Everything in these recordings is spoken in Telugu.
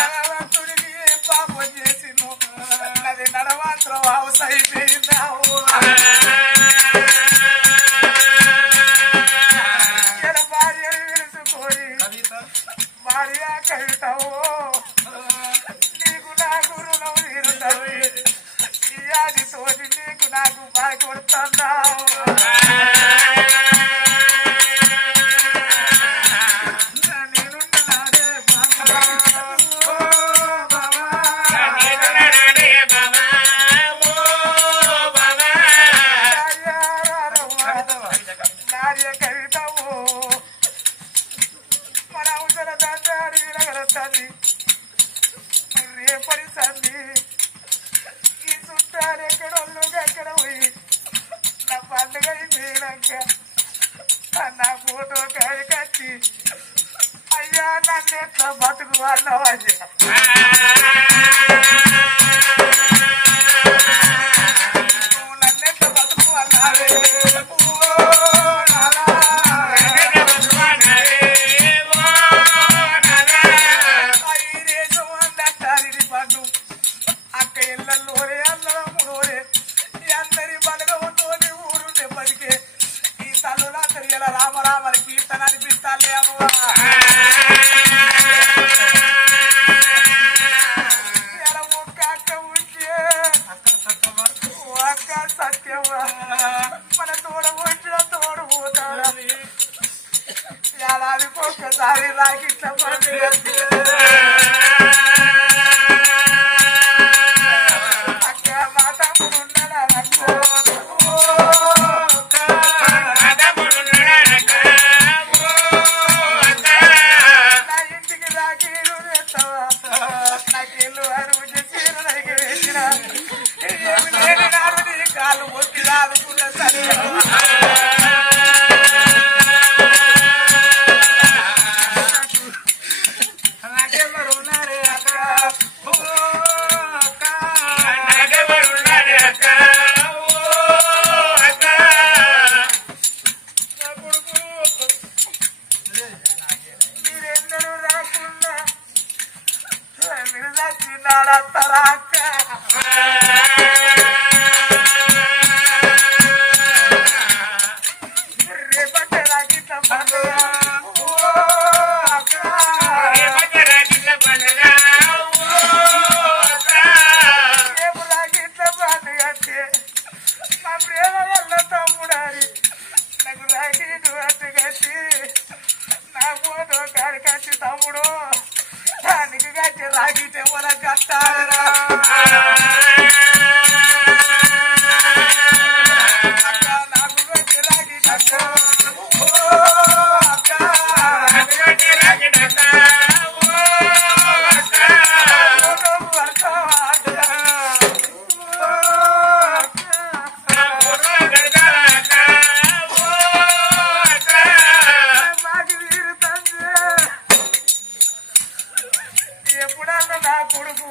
భగవంతుడికి ఏం పాపం చేసిను అది నడమాత్రం హౌస్ అయిపోయిందావు భార్యను విరుచుకొని భార్య కవితావు నీకు నాకు రుణం తీరుతుంది ఈ ఆదితోటి నీకు నాకు బాగా కొడుతున్నావు రేపటి సంది ఈ చుట్టాలు ఎక్కడోళ్ళు ఎక్కడ పోయి నా పండుగ అయిపోయినాక నా ఫోటో కాడికొచ్చి అయ్యా నన్ను ఎట్లా బతుకు అన్నావు అయ్యా నన్ను ఎట్లా బతుకు అన్నావే అక్క ఇళ్ళల్లోనే అన్నదమ్ములోనే ఈ అందరి బలగవుతోని ఊరుండే బతికే ఈ తల్లులా తెలియాల రామరామని కీర్తన అనిపిస్తాలే అవ్వ ఒక్క అక్క ఉంటే అక్క సత్యవ్వ మన తోడ వచ్చిన తోడు పోతాడని ఏడాదికి ఒక్కసారి రాకిట్ల పండుగ కాలు మొత్తి రాదుకున్న సరే నాకెవరు ఉన్నారే అక్క నాకెవరు ఉన్నారే అక్క నా కొడుకు మీరెన్నడూ రాకుండా మీరు చచ్చినాడత్తారా అక్క నా ప్రేమ వల్ల తమ్ముడారి నాకు రాకెట్ అట్టు కట్టి నా ఫోటో కాడి కట్టి తమ్ముడు దానికి కట్టి రాకెట్ ఎవర కట్టారా నాకు కట్టి రాకెట్ అక్క ఎప్పుడన్నా నా కొడుకు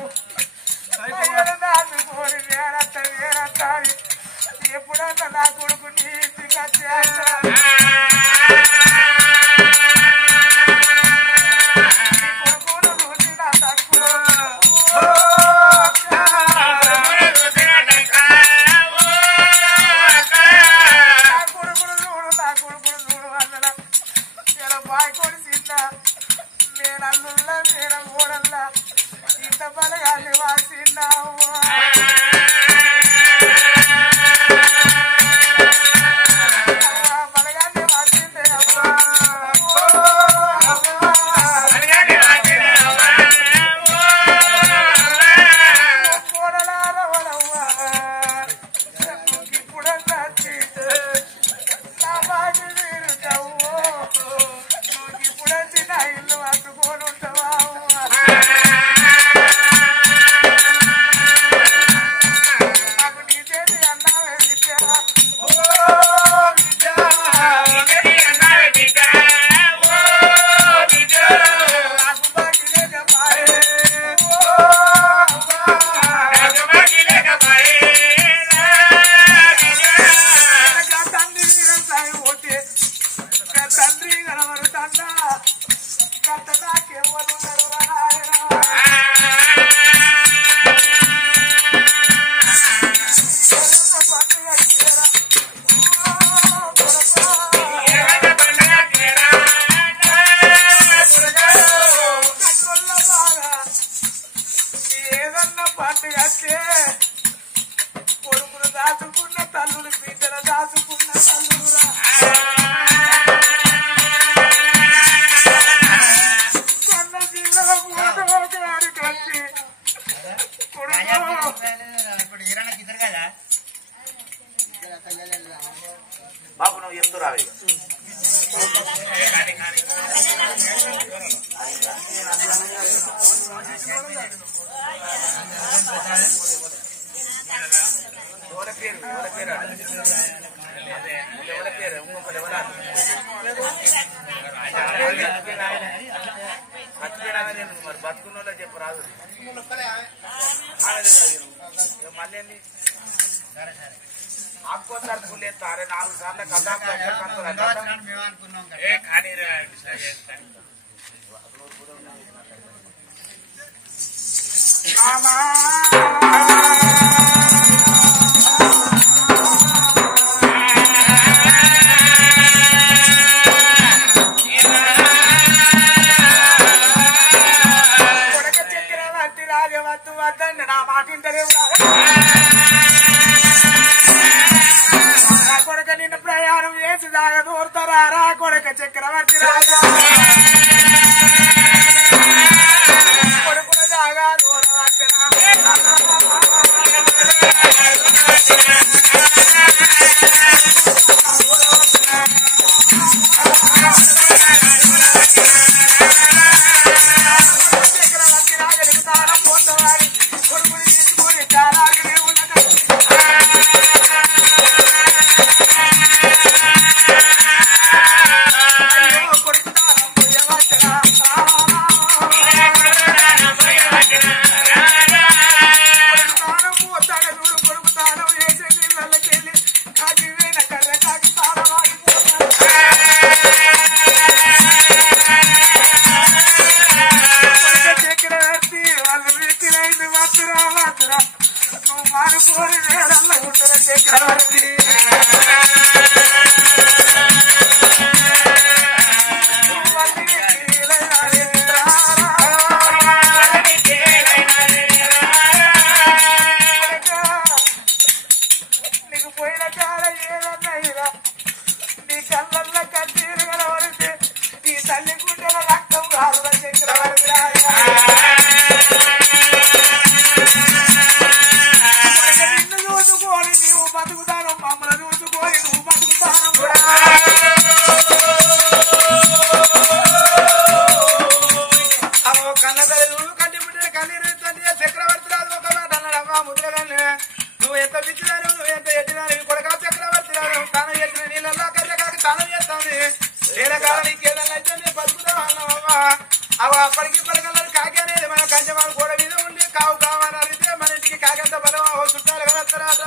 నాకుకోని వేరత్తాని ఎప్పుడన్నా నా కొడుకు నీ ఇంటికి కొడుకును చూసి నా తక్కువ నా కొడుకును చూడు అన్న ఇలా బాయ్కోడి చిన్న నేనల్లుల్లా నేన ఓడల్లా ఇంత బలగాలి వాసిన్నావు బలగాలి వాసిందే అవ్వా కోడలారవడవ్వా ఇప్పుడన్నా నా బాగి తీరుతావు ఇప్పుడొచ్చి నా ఇల్లు అట్టుకొని ఉంటావా మరి బతుకున్న చెప్పు రాదు మళ్ళీ ఆకుపోతారు పుల్లే తారే 4 సార్లు కథ కానీ చక్రవర్తి రాజవద్దు వద్దండి నా మాట ఇంటనే కొడుక నిన్ను ప్రయాణం చేసి దాగా దూరుతారా రా కొడుక చక్రవర్తి రాజా కొడుకుల దాగా చక్రవర్తి రాజులకు తారం పోతవారి కొడుకుని తీసుకుని చారాలు ఉన్నది చక్రవర్తి వాళ్ళు వ్యక్తిలైంది మాత్రం నువ్వు మారుకోని నేరల్లో ఉండరు చక్రవర్తి నీకు పోయిన కాల ఏదన్నా ఇలా నీ కళ్ళల్లో కన్నీరు కలవడితే నీ తల్లి గుండెల రక్తం కాదు చక్రవర్తి నిన్ను చూసుకొని నీవు బతుకుతాను మమ్మల్ని చూసుకొని నువ్వు బతుకుతాను కన్న తల్లి కంటి పుట్టిన కన్నీరు చక్రవర్తి రాదు ఒక మాట అన్నాడమ్మా ముద్రగానే నువ్వు ఎంత పిచ్చిదాను నువ్వు ఎంత ఎట్టిదాను కొడక చక్రవర్తి రాదు తాను ఎట్టిన నీళ్ళల్లో కర్రకాకి తాను చేస్తాను వేరే కాలం నీకేదన్నా అయితే నేను బతుకుతావు అన్నావమ్మా అవ అప్పటికి పడగల కాకి అనేది మన కంచెమాల గోడ మీద ఉండి కావు కావని అడిగితే మన ఇంటికి కాకంత బలం చుట్టాలు కదా తర్వాత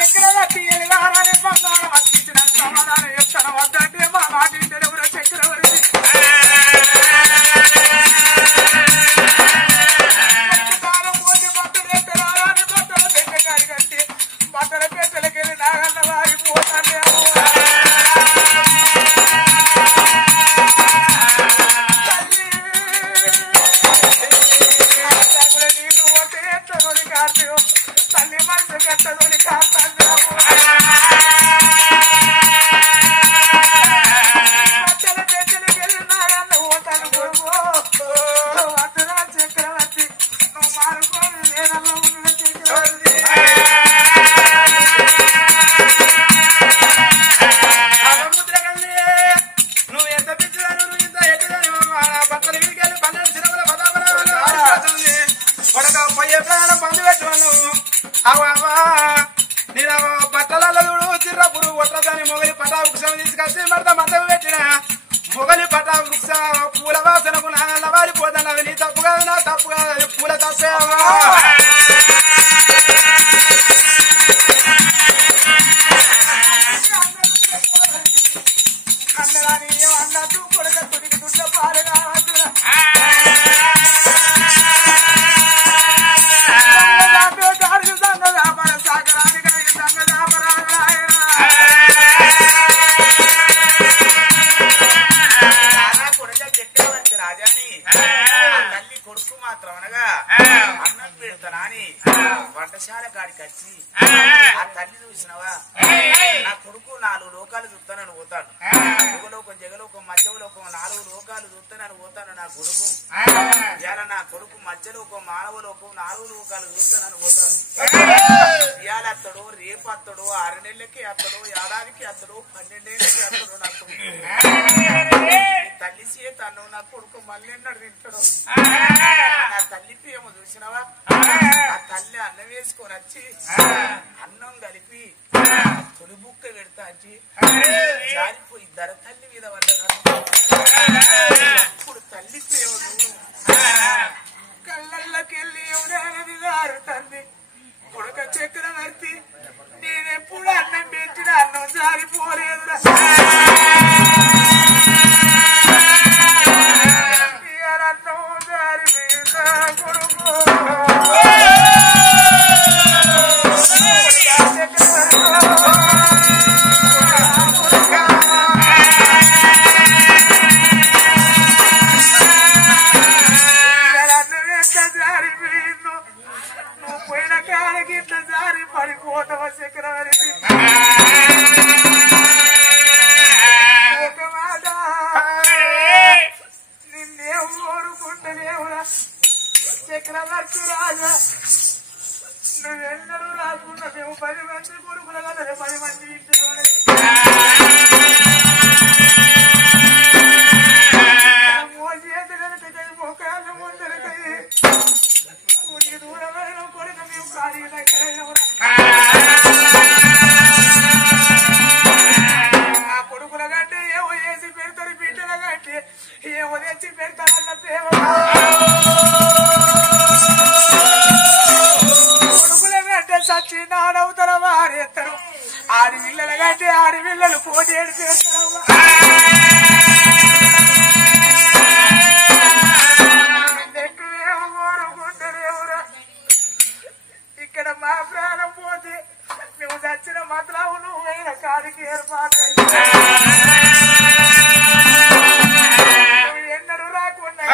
చక్రవర్తి ఎలుగారని బంగారం అందించిన సమాధానం చెప్తాను వద్దంటే మా మాట ఇంటి ఎవరో చక్రవర్తి బట్టల పెట్టలకెళ్ళి నాగన్న వారిపోతాను నీళ్లు పోతే ఎత్తని కాదు తల్లి మనసు కట్టదని కాస్తాను బట్టల పెట్టలకెళ్ళి నాగన్న పోతాను వద్దురా చక్రవర్తి నువ్వు మారుకోని నేనల్లో ఉన్న చక్రవర్తి నువ్వు ఎంత పిచ్చిదాను నువ్వు ఇంత ఎట్టిదాను బట్టలు వీడికెళ్ళి 12 సినిమాల పడక పోయే ప్రాణం పంది పెట్టాను నేను బట్టలలో చిర్ర పురుగు కొట్టదని మొగలి పటా వృక్షం తీసుకొచ్చి మడత మద్దతు పెట్టిన మొగలి పటా వృక్ష పూల వాసనకు నాన్న వారిపోతాను నీ తప్పు కాదు నా తప్పు కాదు పూల తప్పే అన్నదాని అన్నట్టు కొడుక కొడుకు దుడ్డ పాలు కావచ్చు సంగదాపర సాగరానికి కొడుక చక్రవర్తి రాజాని తల్లి కొడుకు మాత్రం అనగా అన్నం పెడతానా అని వంటశాల కాడికి వచ్చి ఆ తల్లి చూసినవా నా కొడుకు 4 లోకాలు చూస్తానని పోతాడు యుగలోకం జగలోకం మధ్యలోకం 4 లోకాలు చూస్తానని పోతాను నా కొడుకు ఇవాళ నా కొడుకు మధ్యలోకం మానవలోకం 4 లోకాలు చూస్తానని పోతాను ఇవాళ అత్తడు రేపు అత్తడు 6 నెలలకి అత్తడు ఏడాదికి అత్తడు 12 ఏళ్ళకి అత్తడు నా కొడుకు తల్లి చేతాను నా కొడుకు మళ్ళీ తింటాడు నా తీసుకొని వచ్చి అన్నం కలిపి తొలి బుక్క పెడతా వచ్చి జారిపోయి ధర తల్లి మీద పడ్డప్పుడు తల్లి ప్రేమను కళ్ళల్లోకెళ్ళి ఎవరైనది జారుతుంది కొడుక చక్రవర్తి నేనెప్పుడు అన్నం పెట్టిన అన్నం జారిపోలేదు అన్నం జారిపోయిందా కొడుకు జారిపోయిందో నువ్వు పోయిన కాలకి ఇట్లా జారి పడిపోతావా చక్రవర్తి ఒక మాట నిన్నేం కోరుకుంటలేవురా చక్రవర్తి రాజా నువ్వెన్నడూ రాకుండా మేము 10 మంది కొడుకుల కదా 10 మంది ఇంట్లో మోసేదలకై మొక్కల ముందరకై నీ దూరమైన కొడుకు మేము ఖాళీ దగ్గర ఆ కొడుకుల కంటే ఏమో వేసి పెడతారు బిడ్డల కంటే ఏమో తెచ్చి పెడతారన్న ప్రేమ కొడుకుల కంటే సచ్చినాడవుతారు వారేస్తారు ఆడపిల్లల కంటే ఆడపిల్లలు పోటీలు చేస్తారమ్మా ఇక్కడ మా ప్రాణం పోతే మేము చచ్చిన మాత్రం నువ్వైన కాడికి ఏర్పాటు ఎన్నడూ రాకుండా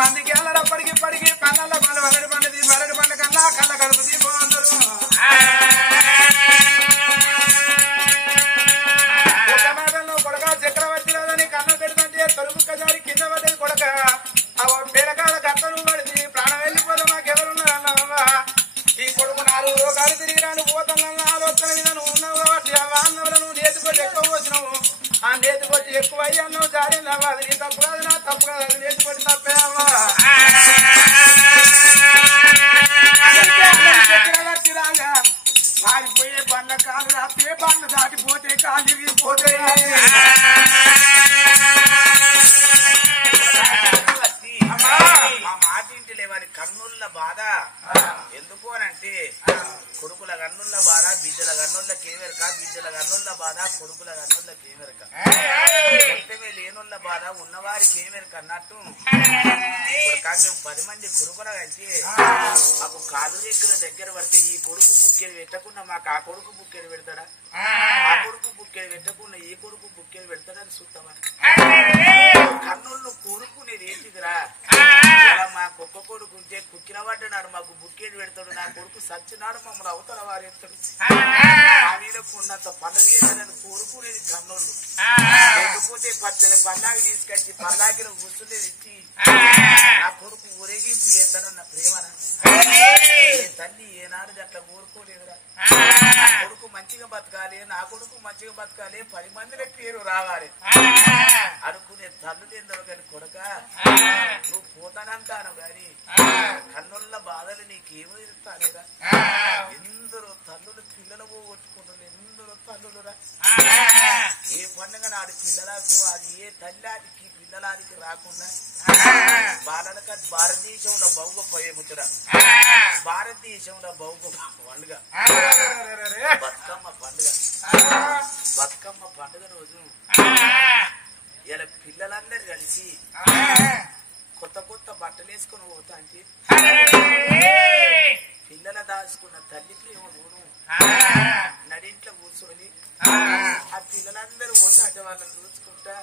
అందుకే పడికి పడికి పళ్ళ పండు వరడి పండుది వరడి పండు కన్నా కళ్ళ కడుపు దీపోందరు ఒక మాటల్లో కొడక చక్రవర్తి రాదని కన్న పెడుతుంటే తొలుముక్క జారి కింద పడ్డది కొడక పేరకాల గట్టను పడితే ప్రాణం వెళ్ళిపోతే మాకెవరున్నారన్నావా ఈ కొడుకు 4 రోగాలు తిరిగిరాను పోతానన్న ఆలోచన మీద నువ్వు ఉన్నావు కాబట్టి అన్నవల నువ్వు నేతికొచ్చి ఎక్కువ వచ్చినావు ఆ నేతికొచ్చి ఎక్కువ అయ్యి అన్నావు జారిందవ్వా అది నీ తప్పు కాదు నా తప్పు కాదు అది నేతికొచ్చి తప్పే అవ్వా చక్రవర్తి రాజా వారిపోయే బండ్ల కాలు రాస్తే బండ్లు దాటిపోతే కాలు తిరిగిపోతే మా మాటింటిలే వారి కన్నుల బాధ ఎందుకు అనంటే కొడుకుల కన్నుల బాధ బిడ్డల కన్నుల కన్నుళ్ళకి ఏమెరక, బిడ్డల కన్నుళ్ళ బాధ, కొడుకుల కన్నుళ్ళకి ఏమెరక, ఒంటమే లేనుళ్ళ బాధ ఉన్నవారికి ఏమెరక అన్నట్టు. కానీ మేము 10 మంది కొడుకుల కలిసి మాకు కాలు రెక్కల దగ్గర పడితే ఈ కొడుకు బుక్కేది పెట్టకుండా మాకు ఆ కొడుకు బుక్కేది పెడతాడా, ఆ కొడుకు బుక్కేది పెట్టకుండా ఈ కొడుకు బుక్కేది పెడతాడని చూస్తామని కన్నుళ్ళు కొడుకునేది ఏంటిదిరా. మా కుక్క కొడుకు ఉంటే కుక్కిన పడ్డనాడు మాకు బుక్కేది పెడతాడు, నా కొడుకు సచ్చినాడు మమ్మల్ని అవతల వారెత్తాడు, ఆ వీళ్ళకు ఉన్నంత పదవి కోరుకునేది కన్నుళ్ళు. లేకపోతే పల్లాకి తీసుకొచ్చి పల్లాకిలో కూర్చునేది ఇచ్చి నా కొడుకు ఊరేగింపు చేస్తాడన్న ప్రేమన తల్లి ఏనాడు అట్లా కోరుకోలేదురా. నా కొడుకు మంచిగా బతకాలి, నా కొడుకు మంచిగా బతకాలి, 10 మందిల పేరు రావాలి అనుకునే తల్లు ఎందరో కానీ కొడక నువ్వు పోతానంటాను గాని కన్నుల బాధలు నీకేమో ఇస్తానేరా. ఎందరో తల్లులు పిల్లలు పోగొట్టుకుంటున్నారు, ఎందరో తల్లులురా. ఏ పండుగ నాడు పిల్లలకు అది ఏ తల్లానికి పిల్లలానికి రాకుండా బాలనక భారతదేశంలో బహు గొప్ప ఏముతురా, భారతదేశంలో బహు గొప్ప పండుగ బతుకమ్మ పండుగ. బతుకమ్మ పండుగ రోజు ఇలా పిల్లలందరూ కలిసి కొత్త కొత్త బట్టలు వేసుకొని పోతా అంటే పిల్లల దాచుకున్న తల్లి ప్రేమ నూనె నడింట్లో కూర్చొని ఆ పిల్లలందరూ పోతా అంటే వాళ్ళని చూసుకుంటా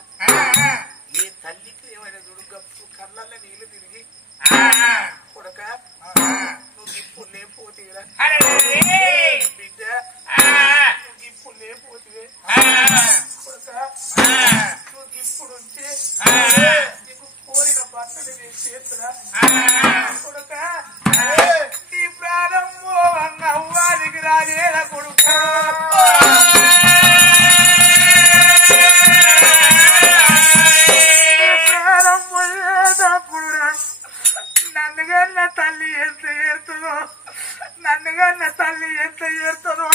ఏ తల్లికి ఏమైనా దుడుగప్పు కళ్ళల్లో నీళ్లు తిరిగి కొడక నువ్వు ఇప్పుడు లేకపోతేరా బిడ్డ, నువ్వు ఇప్పుడు లేకపోతే కొడక నువ్వు ఇప్పుడు ఉంటే నీకు కోరిన బట్టలు నేను చేస్తున్నా కొడక. నీ ప్రాణం అన్న అవ్వానికి రాలేదా కొడుక. నన్నుగన్న తల్లి ఎంత ఏడుతుందో, నన్నుగన్న తల్లి ఎంత ఏడుతుందో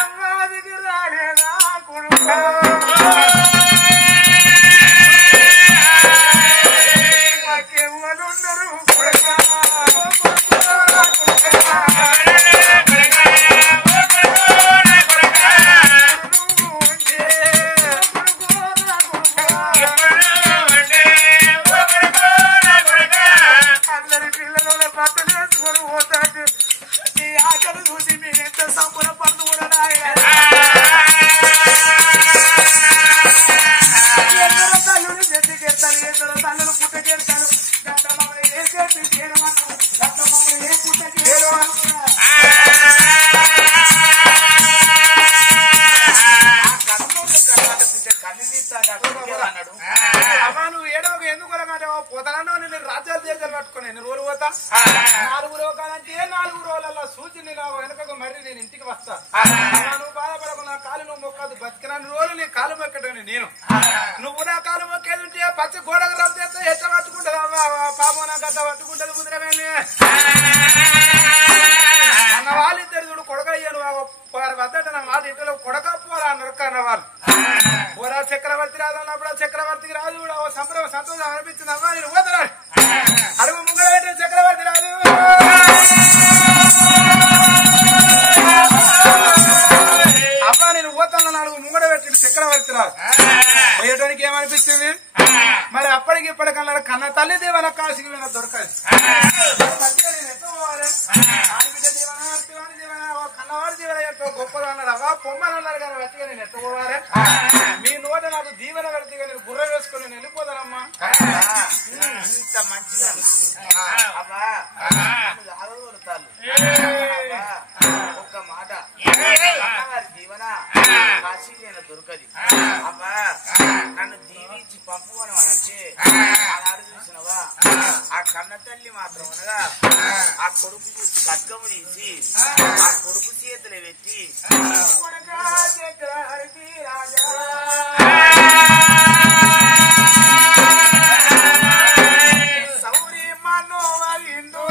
అమ్మాదికి రాలేదా కొడుక. మాకెవ్వరున్నారు కొడుక. అందరి పిల్లల బట్టలు వేసుకొని పోతాడు. నీ ఆకలి చూసి మీరు ఎంత సంబర పడుతూ కూడా ఎందరో తల్లులు చెట్టుకెళ్తారు, ఎందరో తల్లులు పుట్టకెళ్తారు. మమ్మల్ని ఏ చేతి చేరమన్నా, మమ్మల్ని ఏ పుట్టకి అన్నాడు. అమ్మా నువ్వు ఏడవకు ఎందుకు పోతానో నేను రాజ్యాలు దేశాలు పట్టుకుని ఎన్ని రోజులు పోతా, 4 రోజులంటే 4 రోజులలో సూచి నేను వెనకకు మరీ నేను ఇంటికి వస్తా. నువ్వు బాధపడకు, నా కాలు నువ్వు మొక్కదు, బతికినన్ని రోజులు నీ కాలు మొక్కటని నేను. నువ్వు నా కాలు మొక్కేది ఉంటే పచ్చి గోడకు రవ్వు చేస్తే ఎట్ట పట్టుకుంటుంది పాము, నా గద్ద పట్టుకుంటుంది ముద్రగానే అన్న వాళ్ళిద్దరు చూడు కొడకయ్యాను వద్దట నా మాట ఇంట్లో కొడక పోరా నరకన్న వాళ్ళు. పోరా చక్రవర్తి రాదు అన్నప్పుడు ఆ చక్రవర్తికి రాదు కూడా సంబరం సంతోషం అనిపించింది. అమ్మా నేను పోతున్నాడు అడుగు ముంగడ పెట్టిన చక్రవర్తి రాదు. అమ్మా నేను పోతాను అడుగు ముంగడ పెట్టిన చక్రవర్తి రాదు. పోయటానికి ఏమనిపించింది మరి అప్పటికి ఇప్పటికన్నా కన్న తల్లి దేవన కాశీకి మీద దొరకదు. నేను ఎక్కడ పోవాలి, ఆడబిడ్డ దేవన దేవన కన్నవాడి దేవన ఎంతో గొప్పగా అన్నాడు. అవ్వ పొమ్మని అన్నారు కానీ వచ్చిగా నేను ఎట్ట పోవాలి, మీ నోట నాకు దీవెన పెడితే నేను బుర్ర వేసుకుని నేను వెళ్ళిపోతానమ్మా. ఇంత మంచిగా ఒక్క మాట దీవెన కాశీ నేను దొరకది. అమ్మా నన్ను దీవించి పంపువను అంటే ఆనాడు చూసినవా ఆ కన్న తల్లి మాత్రం అనగా ఆ కొడుకు ఖడ్గము తీసి ఆ కొడుకు చేతులు పెట్టి సౌరి మనోవరిందు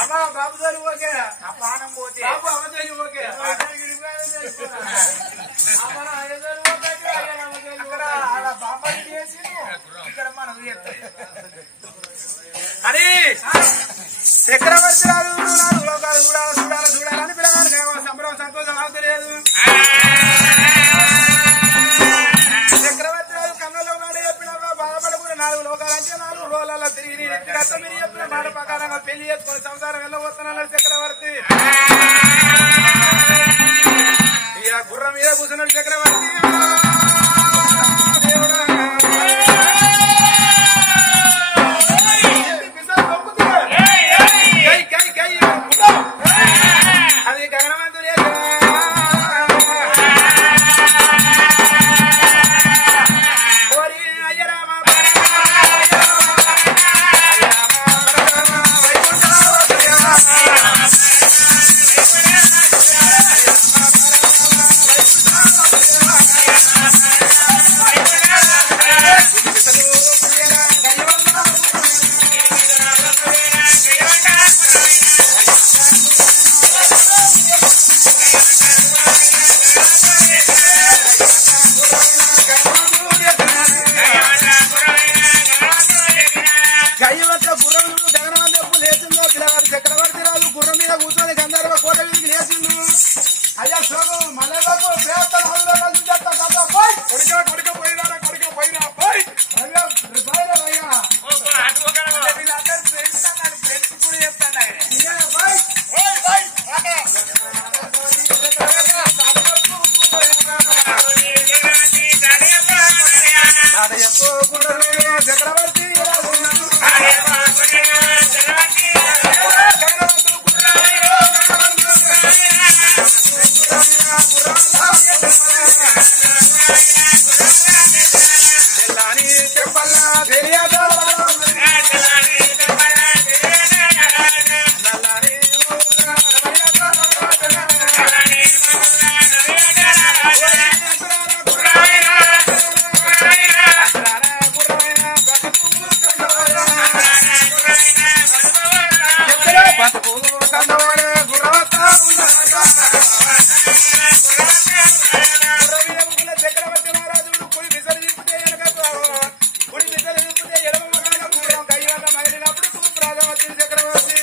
అమ్మా బాబు గారు ఓకే పానం పోతే బాబు అమ్మగారు ఓకే బాబాయి చేసి ఇక్కడ మనం అని చక్రవర్తి రాదు లోకాలు చూడాలని పిల్లగానికి సంబరం సంతోషం అవతలేదు. చక్రవర్తి రాదు కన్నులో మాట చెప్పినప్పుడు బాధపడకుండా 4 లోకాలంటే 4 రోజులలో తిరిగి మీరు చెప్పిన మాట ప్రకారంగా పెళ్లి చేసుకుని సంసారం వెళ్ళబోతున్నాడు చక్రవర్తి. ఇక గుర్రం మీద కూర్చున్నాడు చక్రవర్తి. అది గగనమంతులే చక్రవర్తి రాజు గుర్రం మీద కూర్చొని గంధర్వ కోట వీధికి లేచిండు. అయ్యా శోకం మళ్ళీ కొడుక పోయినా పోయి అయ్యా వీళ్ళందరూ ఫ్రెండ్స్ అన్నారు. ఫ్రెండ్స్ కూడా చెప్తాను చక్రవర్తి చక్రవర్తి మహారాజు కుడి విసరి తిప్పితే కుడి విసరి తిప్పితే ఎడమ మగాన గుర్రం కై వల్ల మగిలినప్పుడు తూర్పు రాజా వచ్చింది చక్రవర్తి.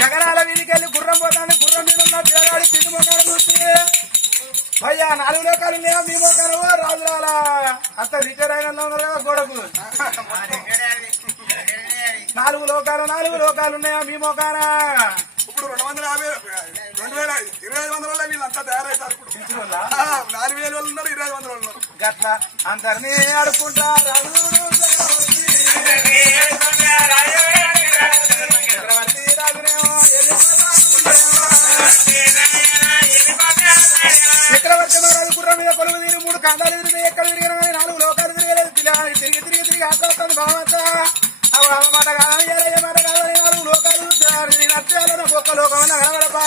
జగనాల వీధికెళ్ళి గుర్రం పోతాను. గుర్రం మీద ఉన్న పిల్లగాడి తిండి మొక్కలు చూసి అయ్యా 4 లోకాలు లేవా మీ మోకాను రాజురాల అంత రిటైర్ అయిన ఉన్నారు కదా గోడకు 4 లోకాలు ఉన్నాయా మీ మోకానా? ఇప్పుడు 2025 వీళ్ళంతా తయారవుతారు. ఇప్పుడు 4000 వాళ్ళు ఉన్నారు, 2500 వాళ్ళు ఉన్నారు. గట్ల అందరినీ ఆడుకుంటా చక్రవర్తి రాజునేమో చక్రవర్తి మహారాజు గుర్రం మీద కొలువు తీరు 3 కాండాలు తిరిగి ఎక్కడ తిరిగినా 4 లోకాలు తిరగలేదు. తిరిగి ఆటలాడుతుంది భావంతా మాట కావాలి ఏ మాట కావాలి 4 లోకాలు నచ్చాలని ఒక్క లోకం వల్ల కనబడపా.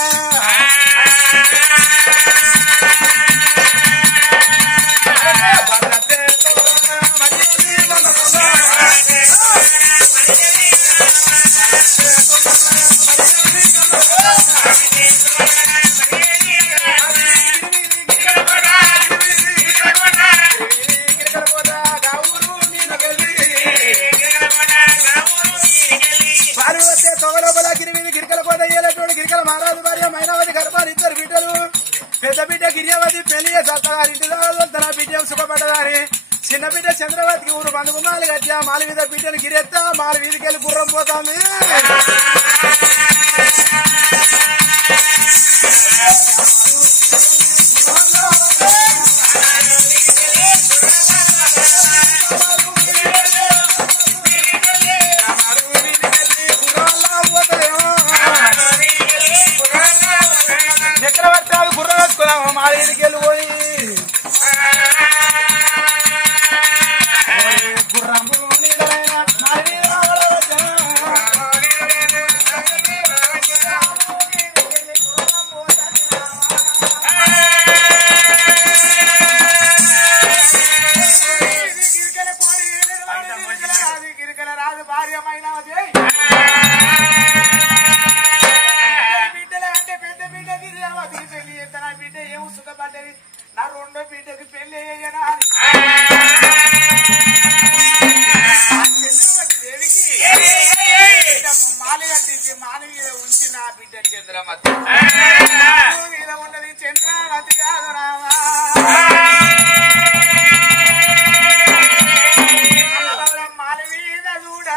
గిరికల మహారాజు భార్య మైనావతి గర్భాలు 2 బిడ్డలు. పెద్ద బిడ్డ గిరియావతి పెళ్లి సత్తగారింటిలో తన బిడ్డ సుఖపడ్డదాని. చిన్న బిడ్డ చంద్రవతికి ఊరు బంధుకు మాలు కట్టా. మాల మీద బిడ్డను గిరెత్తా మాల వీధికెళ్ళి గుర్రం పోతాంది. చక్రవర్తి గుర్రం వేసుకున్నాము మాల వీధికెళ్ళి పోయి నా రెండో బిడ్డకి పెళ్లి అయ్యనా దేవికి మాలి కట్టించి మాలి మీద ఉంచి నా బిడ్డ చంద్రమతి మీద ఉన్నది చంద్రమతి కాదు రామా మాలి మీద చూడ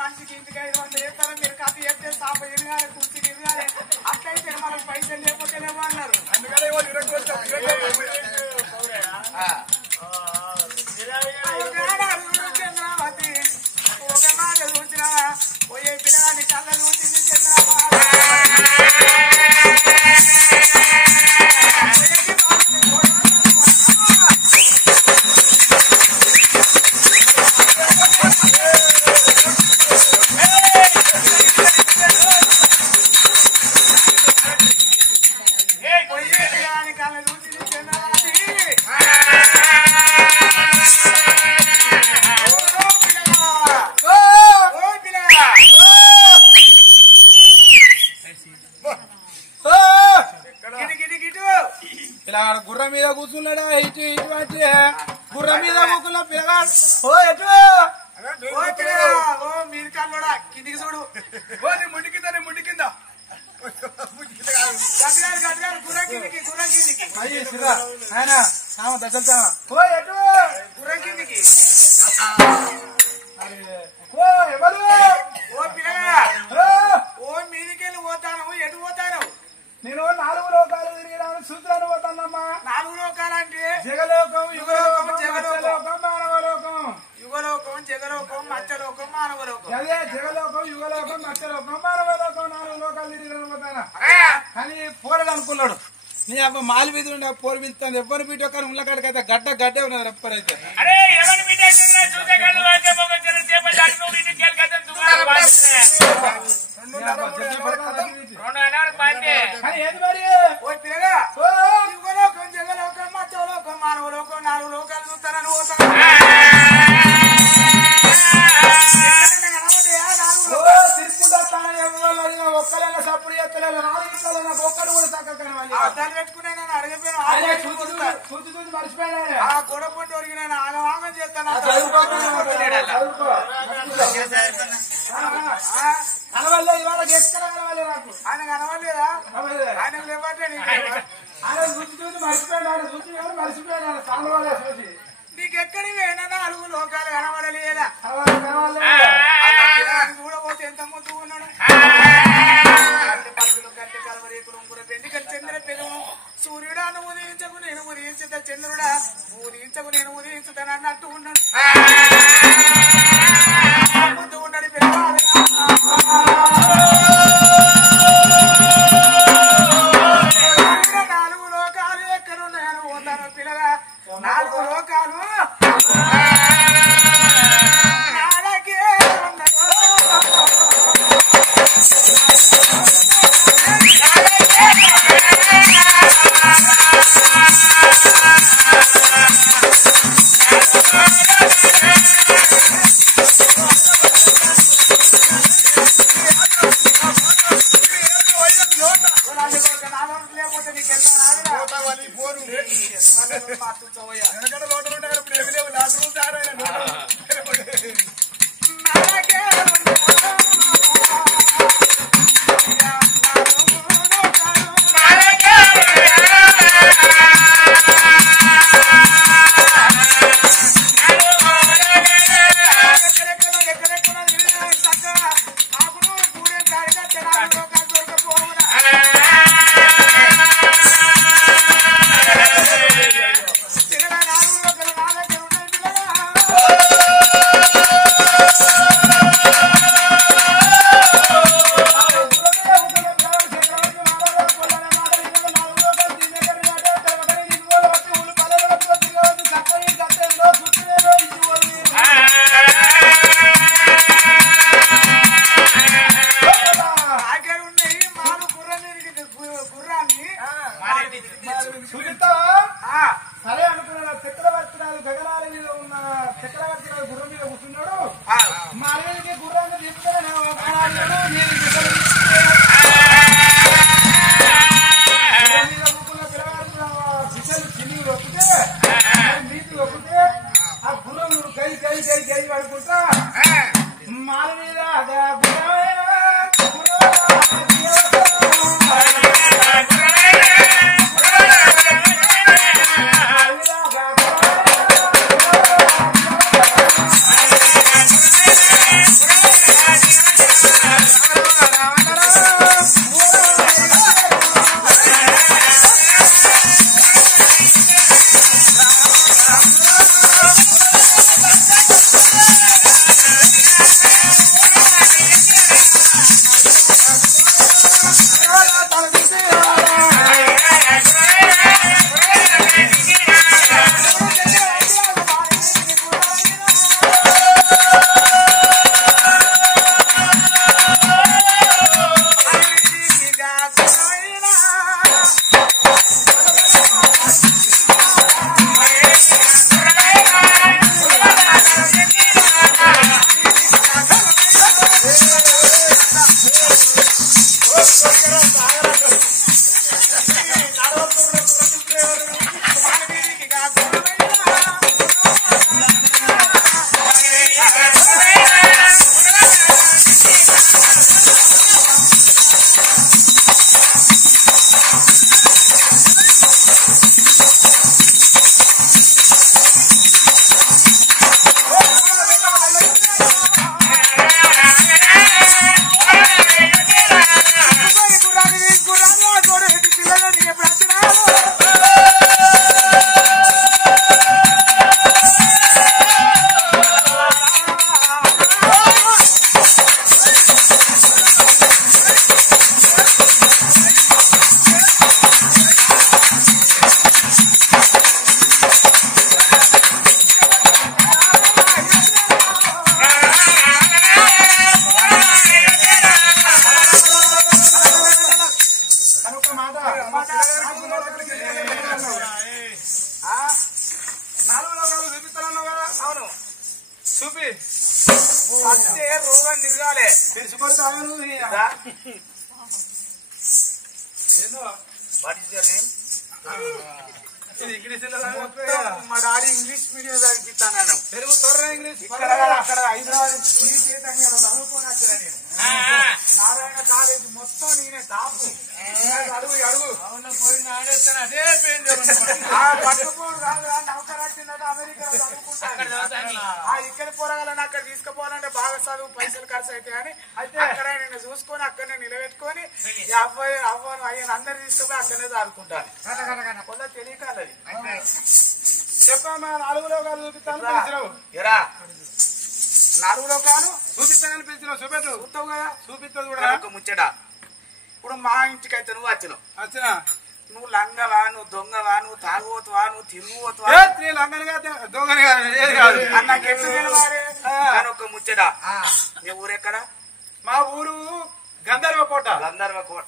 మనిషికి ఇంటికి 500 వేస్తారు మీరు కాపీ చెప్తే సాప ఎరగాలి కుర్చీ ఎరగాలి అట్లయితే మనకు పైసలు లేకపోతే లేవో అన్నారు చంద్రావతి ఒక మాట చూసినా పోయే పిల్లగాని కళ్ళ చూసింది చంద్రావతి గుర్ర మీద కూర్చున్నాడా ఇటు ఇటు అంటే గుర్ర మీద కూర్చున్న పిల్లగాడు ఓ ఎటు మీరు కల్లోడా కిందికి చూడు నీ ముడి కింద నీ ముడి కింద గుర్ర కిందికి గుర్ర కిందికి ఆయన దశల్తా ఓ ఎటు గుర్ర కిందికి ఓ ఎవరు ఓ పిల్లగా ఓ మీదికెళ్ళి పోతాను ఎటు పోతాను నేను 4 లోకాలు తిరిగినాను సూత్రాలు పోతానమ్మా 4 లోకాలంటే జగలోకం యుగలోకం జగలోకం మానవలోకం యుగలోకం జగలోకం మత్స్యలోకం మానవలోకం అదే జగలోకం యుగలోకం మత్స్యలోకం మానవలోకం 4 లోకాలు తిరిగినాను పోతానా అని పోరడు అనుకున్నాడు నీ అబ్బ మాలి మీద ఉండే పోరు పిలుస్తాను ఎవరి బిడ్డ కానీ ఉన్నకాడికైతే గడ్డే ఉన్నది ఎప్పుడైతే ఏది మరి యుగలోకం జగలోకం మత్స్యలోకం మానవలోకం 4 లోకాలు చూస్తానని పోతాను ఒక్కలైనా సప్పుడు ఎత్తలేదు 4 నాకు ఒక్కడు కూడా తగ్గకని అర్థాలు పెట్టుకునే నేను అడగపోయినా చూసి చూసి మర్చిపోయినా ఆ గొడవపంటి వరకు నేను ఆగం చేస్తాను కనవల్లే ఇవాళ ఎక్కడ కనవాలి నాకు ఆయన కనవలేదా ఆయన లేవట్లే ఆయన చూసి చూసి మర్చిపోయినాడు చూసి మర్చిపోయినాడు సాంబవాళ్ళ చూసి నీకు ఎక్కడి వేణ నాలుగు లోకాలు కనబడలేదా చూడబోతే ఎంత ముద్దు ఉన్నాడు కట్టె కలవరేకులు ఉంగుర పెండికలు చంద్ర పెరుగు సూర్యుడా నువ్వు ఉదయించకు నేను ఉదయించుతా చంద్రుడా నువ్వు ఉదయించకు నేను ఉదయించుతాను అన్నట్టు ఉన్నాడు ముద్దు ఉన్నాడు పిల్లవాడు నాలుగు లోకాలు ఎక్కడున్నాయని పోతాను పిల్లగా నాలుగు లోకాలు నాకే ఉన్నాయో లేకపోతే నీకు సరే అనుకున్నాడు చక్రవర్తి గగనాల మీద ఉన్న చక్రవర్తి గుర్రం మీద కూర్చున్నాడు మళ్ళీ గుర్రాన్ని తీసుకుని దిశలు చిన్ని ఒప్పితే నీటి ఒప్పితే ఆ గుర్రం గై గై గై గై పడుకుంటా మాల మీద చూపి అంతే రోగం తిరగాలి తెలుసుకొడతాను మా డాడీ ఇంగ్లీష్ మీడియం చదివిస్తాను తెలుగు త్వరగా ఇంగ్లీష్ ఇక్కడ అక్కడ హైదరాబాద్ చదువుకొని వచ్చాను నేను నారాయణ కాలేజ్ మొత్తం నేనే టాపు అడుగు అడుగు అదే పెయిన్ పట్టుకోడు కాదు నౌకర్ వచ్చిందంటే అమెరికాలో చదువుకుంటాను ఇక్కడ పోరాలని అక్కడ తీసుకుపోవాలంటే బాగా చదువు పైసలు ఖర్చు అయితే కానీ అయితే అక్కడ నేను చూసుకొని అక్కడనే నిలబెట్టుకొని అబ్బాయి అవ్వను అయ్యను అందరు తీసుకుపోయి అక్కడనే చదువుకుంటాను కొద్దిగా తెలియకాలది చెప్పమ్మా 4 లోకాలు చూపిస్తాను పిలిచినావు ఎరా 4 లోకాలు చూపిస్తానని పిలిచినావు చూపెట్టు చూస్తావు కదా చూపిస్తుంది ఇక్కడ కూడా ఒక ముచ్చట ఇప్పుడు మా ఇంటికైతే నువ్వు వచ్చినావు వచ్చినా నువ్వు లంగవా నువ్వు దొంగవా నువ్వు తాగుపోతువా నువ్వు తిరుగుపోతువా లంగనిగా దొంగనిగా ఏది కాదు అన్న గెట్టు నిలవాడే కానీ ఒక ముచ్చట నీ ఊరెక్కడ మా ఊరు గంధర్వ కోట గంధర్వ కోట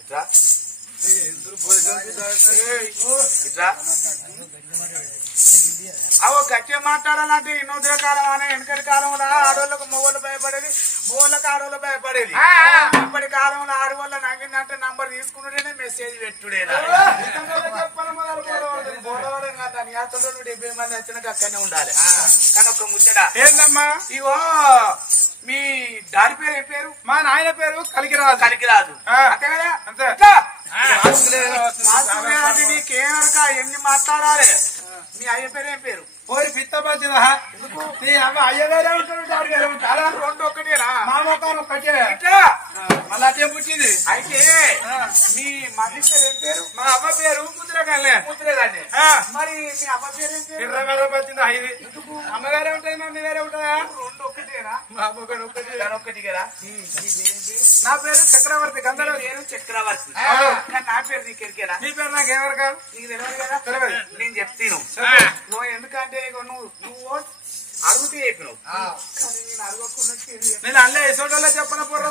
ఇట్రా ఇట్రా అవో గట్టిగా మాట్లాడాలంటే ఇన్నోదే కాలం అనే వెనకటి కాలంలో ఆడవాళ్ళకు మొగోళ్ళు భయపడేది మొగోళ్ళకి ఆడవాళ్ళు భయపడేది ఇప్పటి కాలంలో ఆడవాళ్ళ నవ్విందంటే నంబర్ తీసుకుంటేనే మెసేజ్ పెట్టుడేనా దాని యాత్రలో 70 మంది వచ్చినాక అక్కడనే ఉండాలి కానీ ఒక ముచ్చట ఏందమ్మా ఇగో మీ డాడీ పేరు ఏం పేరు మా నాయన పేరు కలిగిరాజు కలికిరాజు అంతే కదా అంతే నీకేమరక ఎన్ని మాట్లాడాలి మీ అయ్య పేరు ఏం పేరు పోయి పిత్త పచ్చిందా నీ అమ్మ అయ్యగారే ఉంటాడు డాడీ గారే ఉంటాడు రెండు ఒక్కటేనా మా మొక్కలు ఒక్కటే ఇట్లా మళ్ళీ అదే పుట్టింది అయితే మీ మమ్మీ పేరు ఏం పేరు మా అవ్వ పేరు ముద్రగానే ముద్రేదాన్ని మరి మీ అమ్మ పేరు ఏం పేరు ఎర్రగారే పచ్చింది ఐదు అమ్మగారే ఉంటాయి మమ్మీ వేరే ఉంటాయా రెండు ఒక్కటేనా మా అమ్మ పేరు ఒక్కటే ఒక్కటి కదా నా పేరు చక్రవర్తి గంధర్వ పేరు చక్రవర్తి కానీ నా పేరు నీకు ఎరికేనా నీ పేరు నాకేమరకా నీకు తెలియదు కదా తెలియదు నేను చెప్తాను నువ్వు ఎందుకంటే ఇగో నువ్వు అడుగుతూ చెప్పినావు కానీ నేను అడగకుండా నేను అల్లే యశోడలో చెప్పన పోరా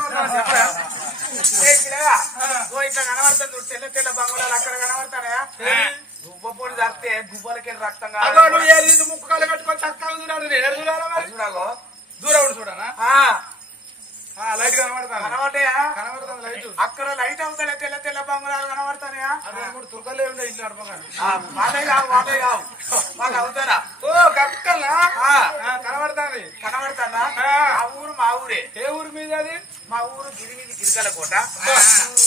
ఇట్లా కనబడుతుంది తెల్ల తెల్ల బంగాళాలు అక్కడ కనబడతానయా గుబ్బ పొడి తడితే గుబ్బలకి రక్తం అదో నువ్వు ఏ రీతి ముక్కు కాలు కట్టుకొని చక్కగా చూడాలి నేను ఎక్కడ చూడాలా మరి? చూడగో దూరం ఉండి చూడనా లైట్ కనబడతాను కనబడ్డాయా కనబడతాను లైట్ అక్కడ లైట్ అవుతాయి తెల్ల తెల్ల బంగాళాలు కనబడతానయా అదే కూడా తుర్కలే ఉండే ఇల్లు అడపగానే వాళ్ళే కావు వాళ్ళు అవుతారా ఓ కక్కలా కనబడతాను కనబడతానా ఆ ఊరు మా ఊరే ఏ ఊరు మీద అది మా ఊరు గిరిమిది గిరికల కోట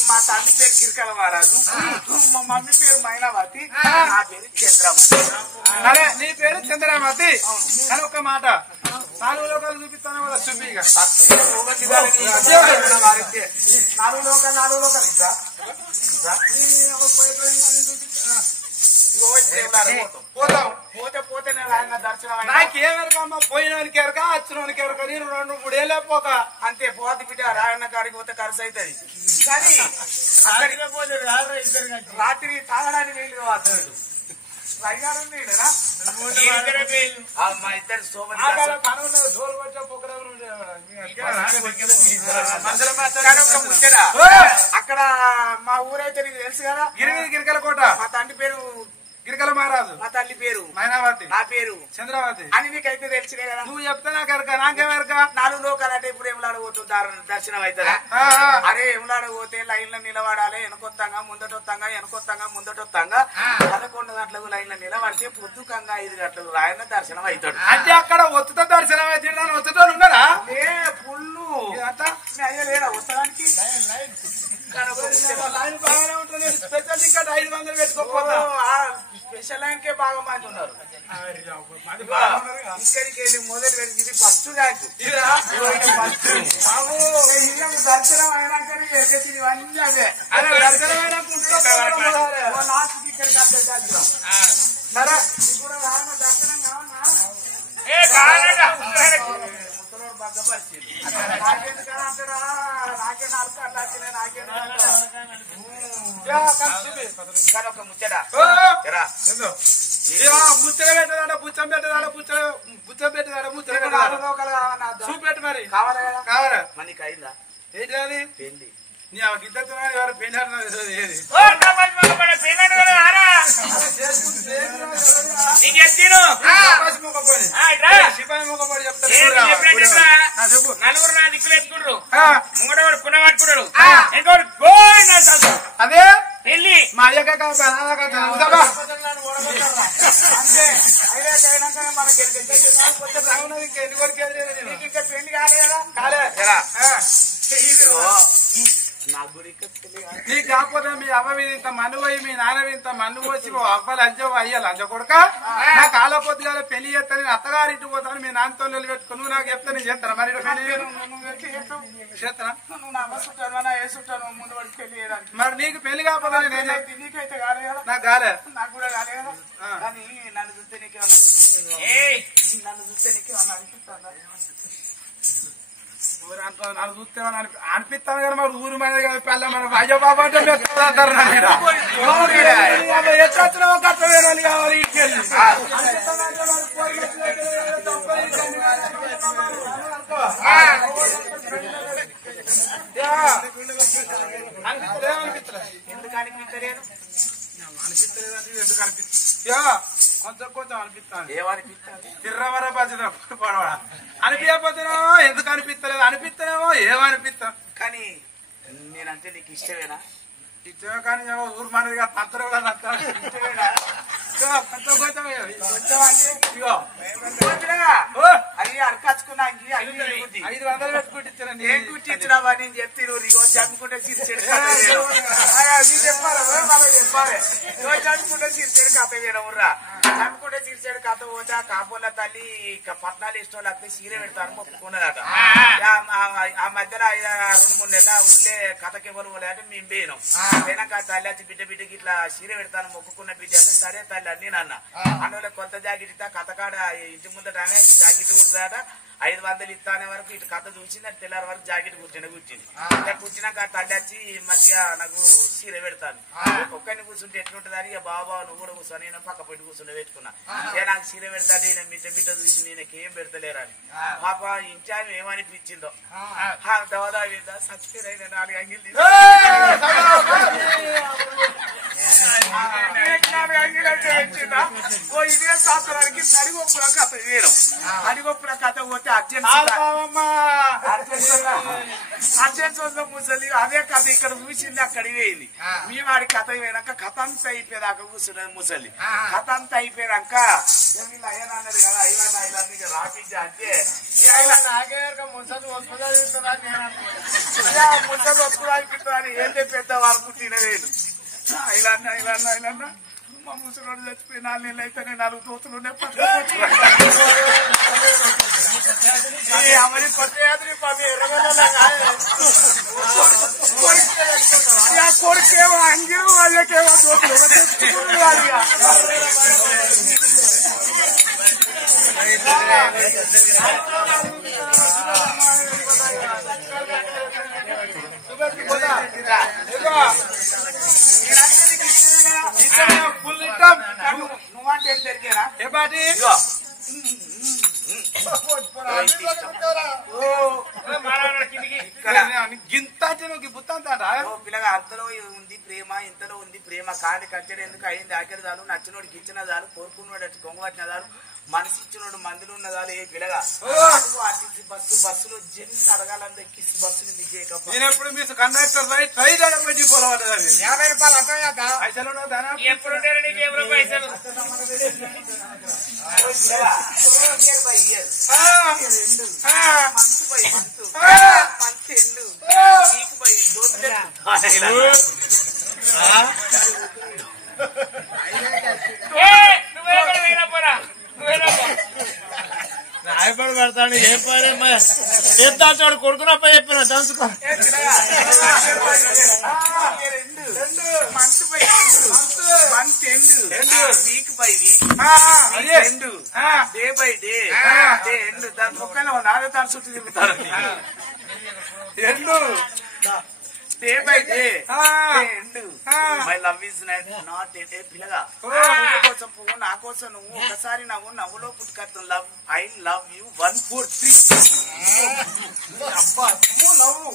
మా తల్లి పేరు గిరికల మహారాజు మా మమ్మీ పేరు మైనావతి నా పేరు చంద్రమతి అరే నీ పేరు చంద్రమతి కానీ ఒక మాట 4 లోకాలు చూపిస్తాను కదా చూపి ఇక 4 లోకాలు ఇంకా పోతాం పోతే నేను ఆయన దర్శనం నాకేమెరకమ్మా పోయినోనికి ఎరక వచ్చినోనికి ఎరక నేను 2-3 ఏళ్ళే పోక అంతే పోతి బిడ్డ రాయన్న కాడికి పోతే ఖర్చు అవుతుంది కానీ అక్కడికి పోతే రాత్రి తాగడానికి వీలు కావచ్చు రైగారు మా ఇద్దరు సోమని అక్కడ మా ఊరైతే నీకు తెలుసు కదా గిరికల కోట మా తండ్రి పేరు గిరికల మహారాజు మా తల్లి పేరు మైనావతి నా పేరు చంద్రవతి అని నీకైతే తెలిసినే కదా నువ్వు చెప్తే నాకు ఎరక నాకేమెరక 4 లోకాలంటే ఇప్పుడు ఏమలాడబోతుంది దర్శనం అవుతుందా అరే ఏమలాడబోతే లైన్ లో నిలబడాలి వెనకొత్తంగా ముందటొత్తంగా 11 గంటలకు లైన్ లో నిలబడితే పొద్దుకంగా 5 గంటలకు ఆయన దర్శనం అవుతాడు అంటే అక్కడ ఒత్తుతో దర్శనం అయితే ఒత్తుతో ఉన్నారా ఏ పుల్లు అయ్యా లేడా వస్తానికి లైన్ బాగానే ఉంటుంది స్పెషల్ టికెట్ 500 పెట్టుకోపోతా స్పెషల్ లైన్ కే బాగా మంది ఉన్నారు ఇక్కడికి వెళ్ళి మొదలు పెట్టి ఫస్ట్ ర్యాంక్ దర్శనం అయినాకనే ఇవన్నీ అదే దర్శనం లాస్ట్ టికెట్ దర్శనం సరే ఇప్పుడు రాయన దర్శనం కావన్నా నాకేందుకని అంటారా నాకే 4 సార్లు వచ్చినాయి కానీ ఒక ముచ్చట ముచ్చట పెట్టదాడ పుచ్చం పెట్టదాడ పుచ్చం పెట్టదాడ ముచ్చట చూపెట్టు మరి కావాలా కావాలా మరి నీకు అయిందా ఏంటి అది పెళ్లి నీ గిద్దరు ఎవరు పెయినారు ఏది సిపాయి మొక్కపోయి చెప్తాను చెప్పు 4 నా దిక్కులు ఎత్తుకుంటారు 3 పునః పట్టుకుంటారు ఇంకోటి అదే పెళ్లి మా అయ్యక అంతే అయినాక మనకి ఎన్ని కొరికి ఇంకా పెళ్లి కాలే కదా కాలే నాకు కూడా ఇక్కడ తెలియదు. నీకు కాకపోతే మీ అవ్వ మీద ఇంత మన్ను పోయి మీ నాన్న మీద ఇంత మన్ను పోసి అవ్వ లంచ అయ్యా లంచ కొడుక నాకు కాలపోతే కాలే పెళ్లి చేస్తాను నేను అత్తగారింటికి పోతాను మీ నాన్నతో నిలబెట్టుకుని నువ్వు నాకు చెప్తే నేను చేస్తాను మరి చేస్తానా నువ్వు నా అమ్మ వేసుంటాను ముందు వరకు పెళ్లి చేయడానికి మరి నీకు పెళ్లి కాకపోతే నేను నీకైతే కాలే కదా నాకు కాలే నాకు కూడా కాలే కదా కానీ నన్ను చూస్తే నీకేమన్నా నన్ను చూస్తే నీకేమన్నా అనిపిస్తుందా నన్ను చూస్తేమని అనిపిస్తాను కానీ మరి ఊరు మన పిల్ల మన అయ్యో బాబా అంటే ఎట్లా వచ్చినామో కట్టవేనాలి కావాలి ఇంటికెళ్ళి ఎందుకు అనిపించలేదు ఎందుకు అనిపిస్తుంది కొంచెం కొంచెం అనిపిస్తాను ఏమనిపిస్తుంది? తిర్రవర బాధ్యత పడవడా అనిపించకపోతేనో ఎందుకు అనిపిస్తలేదు అనిపిస్తేనేమో ఏమనిపిస్తాం కానీ నేనంటే నీకు ఇష్టమేనా? ఇష్టమే కానీ ఊరు మనదిగా తంత్ర ఇష్టమేనా కొంచెం కొంచెం కొంచెం అంటే ఇగో అవి అరకాచుకున్నా 500 పెట్టుకుంటానండి ఏం కుట్టించినావా నేను చెప్తే ఇగో చదువుకుంటే చెప్పాలి చదువుకుంటే సిరిచేడు కథ వేయడముర్రా చదువుకుంటే సిరిచేడు కథ పోతే ఆ కాపోల తల్లి పట్నాలు ఇష్టం లేకపోతే సీర పెడతాను ఒప్పుకున్నదట ఆ మధ్యలో 2-3 నెలల ఊళ్ళే కథకి ఎవరు అంటే మేము పోయినాం పోయినాక తల్లి వచ్చి బిడ్డకి ఇట్లా సీర పెడతాను మొక్కుకున్న బిడ్డ అంటే సరే తల్లి అని నేను అన్న అందులో కొత్త జాకెట్ ఇస్తా కథకాడ ఇంటి ముందట జాకెట్ కుడుతుందట 500 ఇస్తానే వరకు ఇటు కథ చూసింది అది తెల్లారి వరకు జాకెట్ కూర్చింది కూర్చున్నాక తల్లి వచ్చి మంచిగా నాకు సీర పెడతాను ఒక్కరిని కూర్చుంటే ఎట్లుంటది అని బాబా నువ్వు కూడా కూర్చొని నేను పక్క పెట్టి కూర్చుంటే పెట్టుకున్నా నాకు సీర పెడతాను నేను మిట్ట చూసి నేనేం పెడతలేరా అని పాప ఇంటి ఆమె ఏమనిపించిందో దవదా చచ్చిపోయిన 4 అంగిలు ఇదే శాస్త్రానికి తడిగొప్పుల కథ వేయడం తడిగొప్పుల కథ పోతే అర్జెంట్ ముసలి అదే కథ ఇక్కడ చూసింది అక్కడ వేయింది మీ వాడి కథ అయిపోయినాక కథ అంతా అయిపోయేదాకా కూర్చున్నది ముసలి కథ అంతా అయిపోయాక వీళ్ళు అయ్యనన్నారు కదా ఐలాన్ని రాపించా అంటే ముసలి వస్తుందని ఏం పెద్ద వరకు తినలేదు ఐలన్న మా ముసలోడు చచ్చిపోయి 4 నెలలు అయితే 4 దోతులు అమరి కొత్త కొడుకేమో అంగిరు వాళ్ళకేమో దోతులు నువ్వంటే ఏం జరిగేనా ఏ పాటి గింత బుత్తంతా పిల్లగా అంతలో ఉంది ప్రేమ ఇంతలో ఉంది ప్రేమ కాని కట్టెడు ఎందుకు అయింది ఆఖరి చాలు నచ్చినోడికి ఇచ్చిన చాలు కోరుకున్నోడు కొంగట్టిన చాలు మనసు ఇచ్చినోడు మందులు ఉన్న చాలు ఏ పిల్లగా బస్సులో జెంట్స్ అడగాలంటే ఎక్కిసి బస్సుని మిస్ చేయకపోతే నేను ఎప్పుడు మీ కండక్టర్ ట్రై పెట్టి పోలవద్దు 50 రూపాయలు పైసలు ఎప్పుడు పైసలు మంత్ బై మంత్ ఎండు వీక్ బై రాయపడి పెడతాడు ఏం పని చేస్తాడు కొడుకునప్ప చెప్పిన తెలుసుకో మంత్ బై మంత్ ఎండు వీక్ బై వీక్ ఎండు డే బై డే డే ఎండు దాని ఒక్కనే నాదే దాని చుట్టూ తిరుగుతారు ఎండు డే బై డే ఎండు my love is not a పిల్లగా కోసం పువ్వు నా కోసం నువ్వు ఒకసారి నవ్వులో పుట్టుకట్టు లవ్ ఐ లవ్ యూ 1 4 3 అబ్బా నువ్వు నవ్వు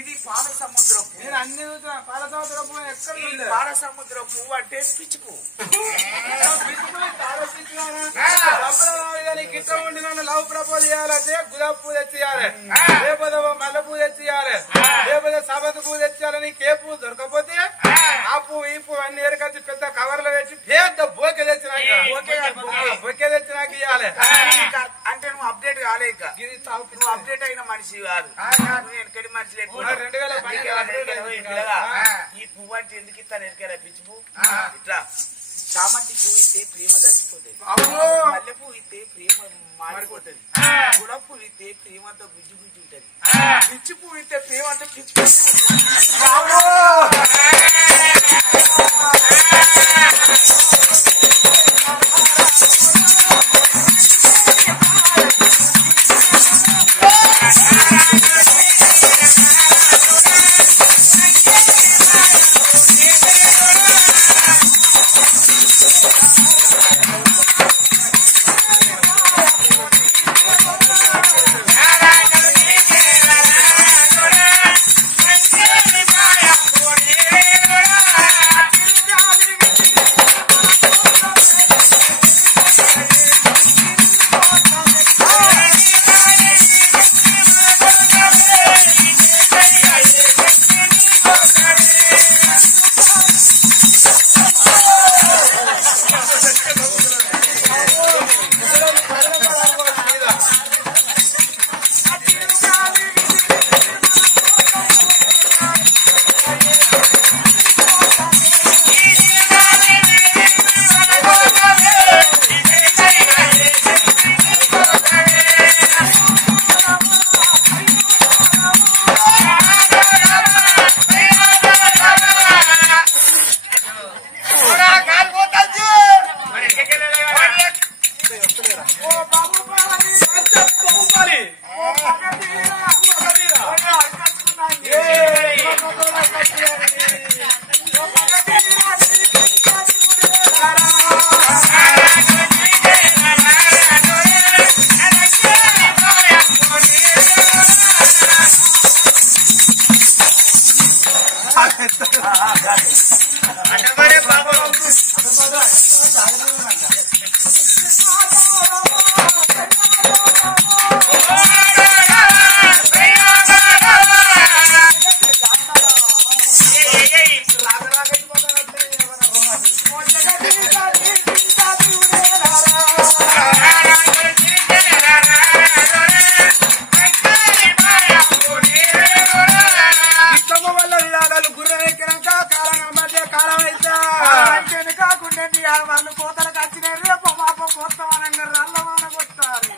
ఇది పాల సముద్రం నేను అన్ని పాల సముద్రం ఎక్కడ పాల సముద్రం పువ్వు అంటే పిచ్చి పువ్వు గిట్ట ఉండి నన్ను లవ్ ప్రపోజ్ చేయాలంటే గులాబ్ పూజ తెచ్చియాలి లేకపోతే మల్లె పూజ తెచ్చియాలి లేకపోతే సబత్ పూజ తెచ్చాలని కే పూజ దొరకపోతే ఆపు ఈపు అన్ని ఏరకొచ్చి పెద్ద కవర్లో పెట్టి పెద్ద బోకే తెచ్చినాక బొకే తెచ్చినాక ఇవ్వాలి. అంటే నువ్వు అప్డేట్ కాలే ఇంకా నువ్వు అప్డేట్ అయిన మనిషి కాదు నువ్వు వెనకటి మనిషి లేకుండా 2010 ఈ పువ్వు అంటే ఎందుకు ఇస్తాను ఎనకరా పిచ్చి పువ్వు ఇట్లా చామంతి పువ్వు ఇస్తే ప్రేమ చచ్చిపోతుంది మల్లె పువ్వు ఇస్తే ప్రేమ మారిపోతుంది గులాబీ పువ్వు ఇస్తే ప్రేమంతా గుజ్జు గుజ్జు ఉంటది పిచ్చి పువ్వు ఇస్తే ప్రేమ అంతా పిచ్చి వాళ్ళు కోతలకు వచ్చిన రేపు పాప కొత్తవనంగా రల్లవాన కొట్టారు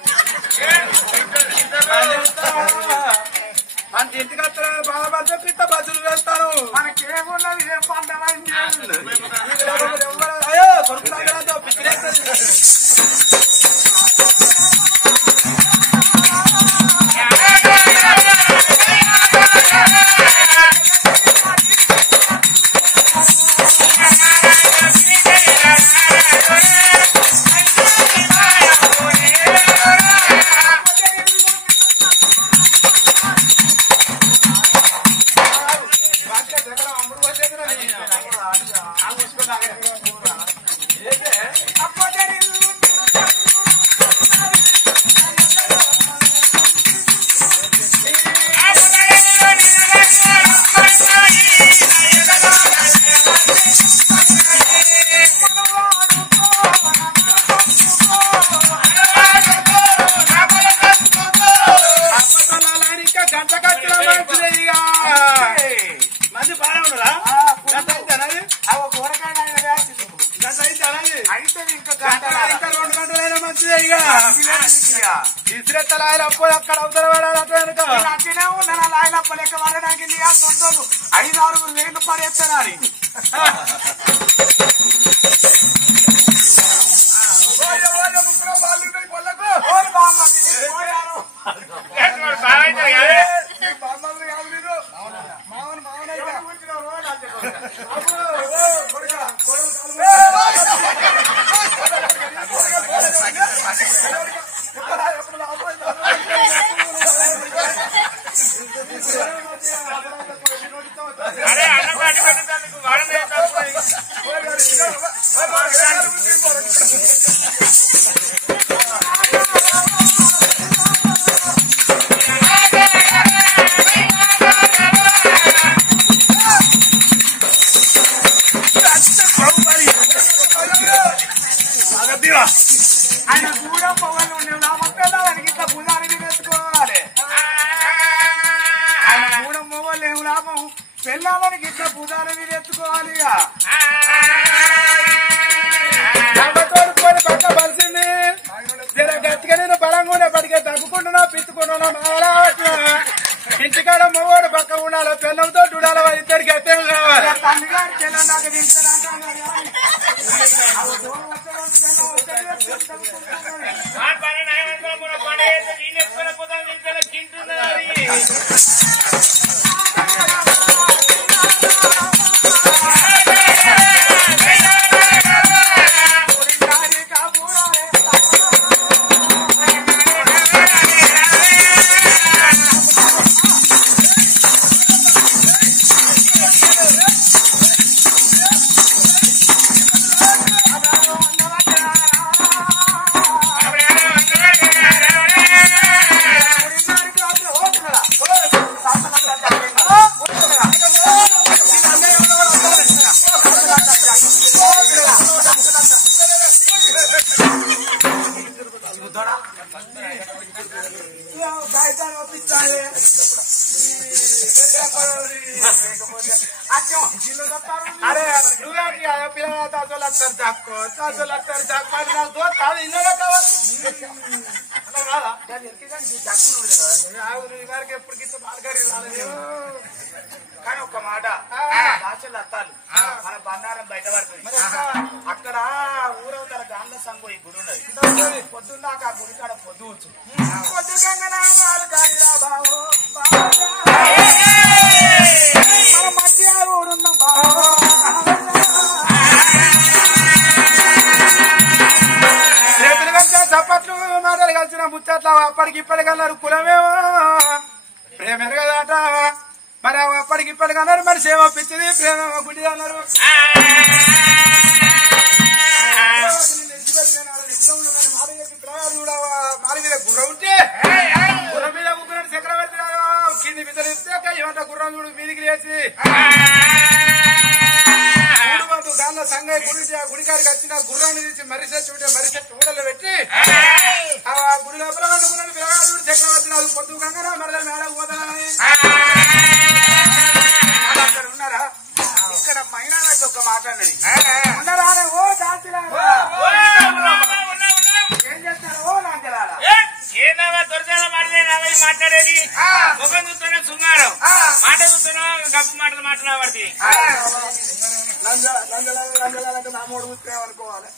మన ఇంటికి వస్తారు బాధపడితే పిట్ట బస్సులు వేస్తాను మనకేమున్నది ఏం పండమైంది అయ్యో కొడుకుతాగడంతో పిచ్చిలేస్తుంది ఇసిరెత్తలాయలప్పుడు అక్కడ అవతల అట్లనే ఉన్నా లాయలప్ప లెక్క వరడానికి 5-6 వేలు పడేస్తారని గట్టిగా నేను బలంగా ఉండే పడికే తగ్గుకుంటున్నా పిత్తుకుంటున్నా మావలా ఇంటికాడ మొగోడు పక్క ఉండాలి పెళ్ళంతో చూడాలి వాళ్ళ ఇద్దరికి ఎత్తే కావాలి తండ్రి గారు చెల్ల నాకు దించాలంటే अरे पिला ताजोलत्तर जाको दो ताज इन्होंने कहा ఎప్పుడు గిట్ట బాల్గారి కానీ ఒక మాట దాచలు అత్తాలు మన బండారం బయట పడుతుంది అక్కడ ఊరవతల గాంధ సంఘం ఈ గుడి ఉన్నది పొద్దున్నాక ఆ గుడి కాడ పొద్దు పొద్దు మధ్య ఊడున్న బాబు చప్పట్లు మాటలు కలిసిన ముచ్చట్ల అప్పటికి ఇప్పటికన్నారు కులమేమో ప్రేమ ఎరగదాట మరి అప్పటికి ఇప్పటికన్నారు మరి సేవ పిచ్చిది ప్రేమ గుడి అన్నారు మారి మీద గుర్రం ఉంటే గుర్రం మీద ముగ్గురు చక్రవర్తి కింది బిద్దలు ఇస్తే ఏమంట గుర్రం చూడు మీదికి లేచి గాంధ సంఘ గుడికాడికి వచ్చిన గుర్రాన్ని తీసి మరిసెట్ ఉంటే మరిసెట్ ఊడలో పెట్టి ఆ గుడి లోపల అనుకున్నాను పిల్లగాడు చక్రవర్తి అది పొద్దు కంగారా మరల మేడకు పోతానని అక్కడ ఉన్నారా ఇక్కడ మైనానట్టు ఒక మాట అన్నది ఉన్నారా ఓ దాచిరా ఏం చేస్తారు ఓ నాంజలారా ఏదైనా దొరకగా మాట్లాడేది ముఖం చూస్తున్నా శృంగారం మాట చూస్తున్నా గప్పు మాటలు మాట్లాడబడి లంజలంటే నా మూడు కూర్చునేమనుకోవాలి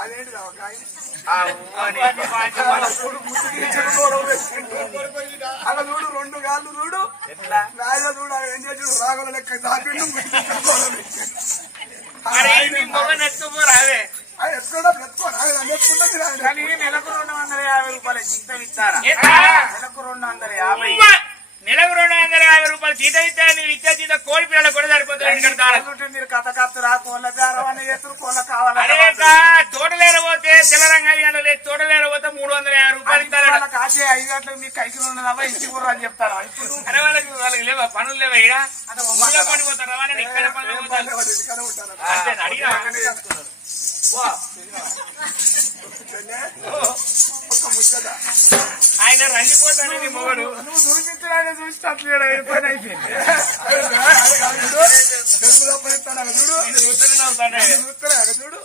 అదేంటి అలా చూడు రెండు గాళ్ళు చూడు రాజ చూడు ఏం చేసి రాగల లెక్క దాపిండు రావే అది ఎత్తుకోవడం ఎత్తుకోండి కానీ నెలకు 250 రూపాయల జీతం ఇస్తారా నెలకు 250 నెలకు 250 రూపాయలు జీతం ఇస్తే నువ్వు ఇచ్చే జీతం కోడి పిల్లలు కూడా సరిపోతుంది మీరు కథ కత్తురా కోళ్ళ దారవన్నీ ఎత్తురు కోళ్ళ కావాలి తోటలేకపోతే తెల్లరంగా తోటలేకపోతే 350 రూపాయలు ఇస్తారు కాసే 5 గంటలకు మీకు కైకి ఉన్నదమ్మా ఇంటికి కూడా అని చెప్తారా అరే వాళ్ళకి లేవా పనులు లేవా ఇక్కడ పడిపోతారా వాళ్ళని ఇక్కడ పనులు అడిగా ఆయన రండిపోతానని మొగడు నువ్వు చూపించడానికి చూసినట్లేడు పని అయిపోయింది చూడు చూస్తూనే అవుతాడు చూడు